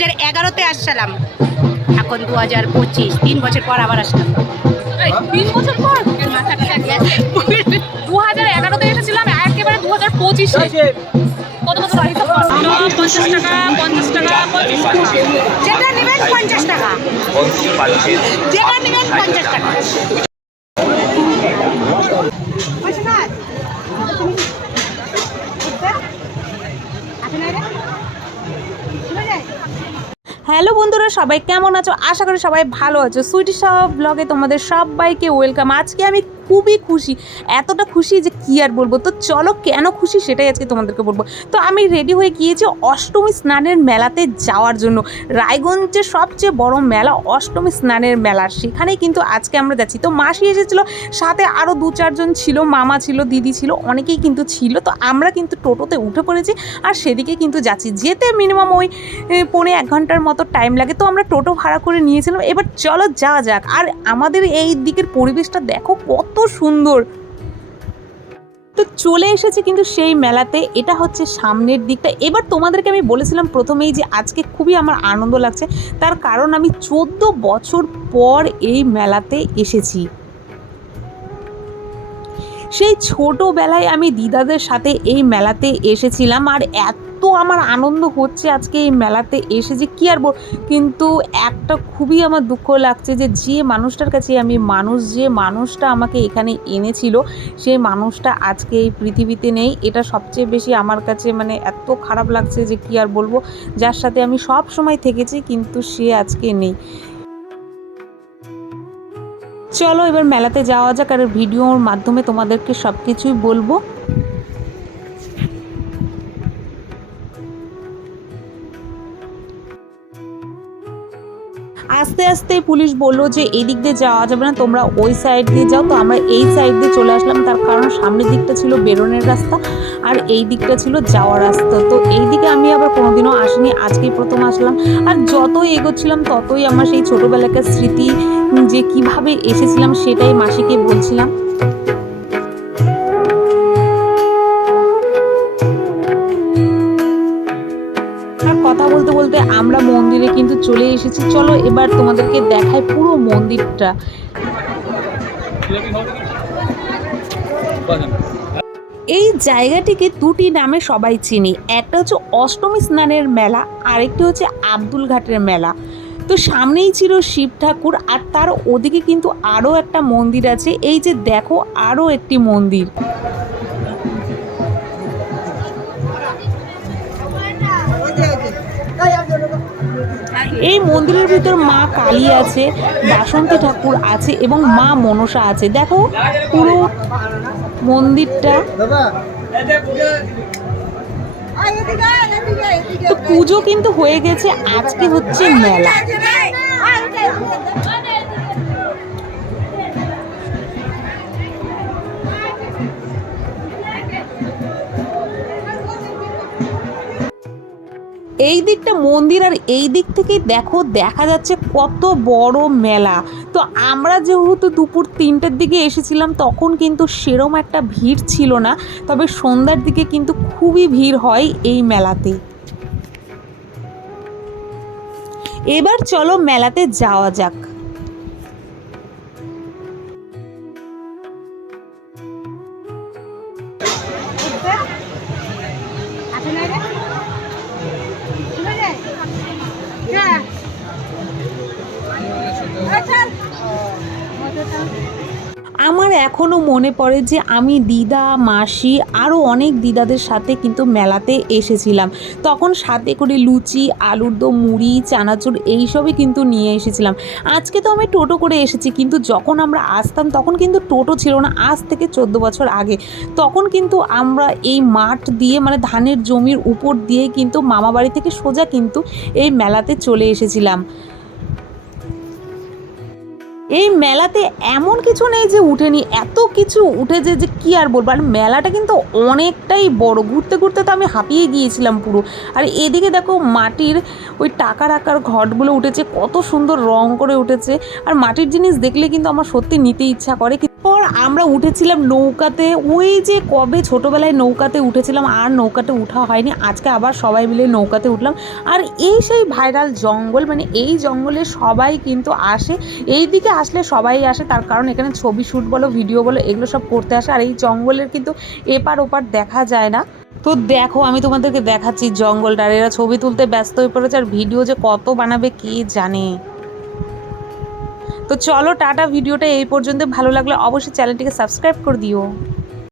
হাজার এগারোতে আসছিলাম। এখন দু হাজার পঁচিশ তিন বছর পর আবার আসলাম। তিন বছর পর? দু হাজার এগারোতে এসেছিলাম একেবারে দু হাজার পঁচিশে কত কত গাড়ি পঞ্চাশ টাকা পঞ্চাশ টাকা পঁচিশ টাকা। যেটা নেবেন পঞ্চাশ টাকা। যেটা নেবেন পঞ্চাশ টাকা। হ্যালো বন্ধুরা, সবাই কেমন আছো? আশা করি সবাই ভালো আছো। সুইটি সব ব্লগে তোমাদের সবাইকে ওয়েলকাম আজকে আমি খুবই খুশি। এতটা খুশি যে কী আর বলব? তো চলো কেন খুশি সেটাই আজকে তোমাদেরকে বলব। তো আমি রেডি হয়ে গিয়েছি অষ্টমী স্নানের মেলাতে যাওয়ার জন্য। রায়গঞ্জের সবচেয়ে বড় মেলা অষ্টমী স্নানের মেলা। সেখানেই কিন্তু আজকে আমরা যাচ্ছি। তো মাসি এসেছিল, সাথে আরও দু চারজন ছিল, মামা ছিল, দিদি ছিল, অনেকেই কিন্তু ছিল। তো আমরা কিন্তু টোটোতে উঠে পড়েছি আর সেদিকে কিন্তু যাচ্ছি। যেতে মিনিমাম ওই পৌনে এক ঘণ্টার মতো টাইম লাগে। তো আমরা টোটো ভাড়া করে নিয়েছিলাম। এবার চলো যাওয়া যাক। আর আমাদের এই দিকের পরিবেশটা দেখো কত সুন্দর। তো চলে এসেছে কিন্তু সেই মেলাতে। এটা হচ্ছে সামনের দিকটা। এবার তোমাদেরকে আমি বলেছিলাম প্রথমেই যে আজকে খুবই আমার আনন্দ লাগছে। তার কারণ আমি চোদ্দ বছর পর এই মেলাতে এসেছি। সেই ছোটোবেলায় আমি দিদাদের সাথে এই মেলাতে এসেছিলাম। আর এত আমার আনন্দ হচ্ছে আজকে এই মেলাতে এসে যে কী আর বল, কিন্তু একটা খুবই আমার দুঃখ লাগছে যে যে মানুষটার কাছে আমি মানুষ, যে মানুষটা আমাকে এখানে এনেছিল, সেই মানুষটা আজকে এই পৃথিবীতে নেই। এটা সবচেয়ে বেশি আমার কাছে মানে এত খারাপ লাগছে যে কী আর বলব, যার সাথে আমি সব সময় থেকেছি কিন্তু সে আজকে নেই। চলো এবার মেলাতে যাওয়া যাক আর ভিডিওর মাধ্যমে তোমাদেরকে সব কিছুই বলব। আস্তে আস্তে পুলিশ বলল যে এই দিক দিয়ে যাওয়া যাবে না, তোমরা ওই সাইড দিয়ে যাও। তো আমরা এই সাইড দিয়ে চলে আসলাম, তার কারণ সামনের দিকটা ছিল বেরোনের রাস্তা আর এই দিকটা ছিল যাওয়ার রাস্তা। তো এই দিকে আমি আবার কোনোদিনও আসিনি, আজকেই প্রথম আসলাম। আর যতই এগোচ্ছিলাম, ততই আমার সেই ছোটোবেলাকার স্মৃতি যে কীভাবে এসেছিলাম সেটাই মাসিকে বলছিলাম। বলতে আমরা মন্দিরে কিন্তু চলে এসেছি। চলো এবার তোমাদেরকে দেখাই পুরো মন্দিরটা। এই জায়গাটিকে দুটি নামে সবাই চিনি। একটা হচ্ছে অষ্টমী স্নানের মেলা, আরেকটি হচ্ছে আব্দুল ঘাটের মেলা। তো সামনেই ছিল শিব ঠাকুর, আর তার ওদিকে কিন্তু আরও একটা মন্দির আছে। এই যে দেখো, আরও একটি মন্দির। এই মন্দিরের ভিতর মা কালী আছে বাসন্তী ঠাকুর আছে এবং মা মনসা আছে দেখো পুরো মন্দিরটা তো পুজো কিন্তু হয়ে গেছে আজকে হচ্ছে মেলা এই দিকটা মন্দির আর এই দিক থেকে দেখো, দেখা যাচ্ছে কত বড় মেলা। তো আমরা যেহেতু দুপুর তিনটের দিকে এসেছিলাম, তখন কিন্তু সেরম একটা ভিড় ছিল না। তবে সন্ধ্যার দিকে কিন্তু খুবই ভিড় হয় এই মেলাতে। এবার চলো মেলাতে যাওয়া যাক। এখনও মনে পড়ে যে আমি দিদা, মাসি আরও অনেক দিদাদের সাথে কিন্তু মেলাতে এসেছিলাম। তখন সাথে করে লুচি, আলুর দম, মুড়ি, চানাচুর এইসবই কিন্তু নিয়ে এসেছিলাম। আজকে তো আমি টোটো করে এসেছি, কিন্তু যখন আমরা আসতাম তখন কিন্তু টোটো ছিল না, আজ থেকে চোদ্দ বছর আগে। তখন কিন্তু আমরা এই মাঠ দিয়ে মানে ধানের জমির উপর দিয়ে কিন্তু মামাবাড়ি থেকে সোজা কিন্তু এই মেলাতে চলে এসেছিলাম। এই মেলাতে এমন কিছু নেই যে উঠেনি, এত কিছু উঠেছে যে কি আর বলব? আর মেলাটা কিন্তু অনেকটাই বড়। ঘুরতে ঘুরতে তো আমি হাঁপিয়ে গিয়েছিলাম পুরো। আর এদিকে দেখো মাটির ওই টাকা রাখার ঘটগুলো উঠেছে, কত সুন্দর রং করে উঠেছে। আর মাটির জিনিস দেখলে কিন্তু আমার সত্যি নিতে ইচ্ছা করে কি- পর আমরা উঠেছিলাম নৌকাতে। ওই যে কবে ছোটোবেলায় নৌকাতে উঠেছিলাম, আর নৌকাতে উঠা হয়নি, আজকে আবার সবাই মিলে নৌকাতে উঠলাম। আর এই সেই ভাইরাল জঙ্গল মানে এই জঙ্গলে সবাই কিন্তু আসে। এই দিকে আসলে সবাই আসে, তার কারণ এখানে ছবি শ্যুট বলো, ভিডিও বলো, এগুলো সব করতে আসে। আর এই জঙ্গলের কিন্তু এপার ওপার দেখা যায় না। তো দেখো, আমি তোমাদেরকে দেখাচ্ছি জঙ্গলটা, আর এরা ছবি তুলতে ব্যস্ত হয়ে পড়েছে, আর ভিডিও যে কত বানাবে কে জানে? তো চলো টাটা ভিডিওটা এই পর্যন্ত। ভালো লাগলে অবশ্যই চ্যানেলটিকে সাবস্ক্রাইব করে দিও।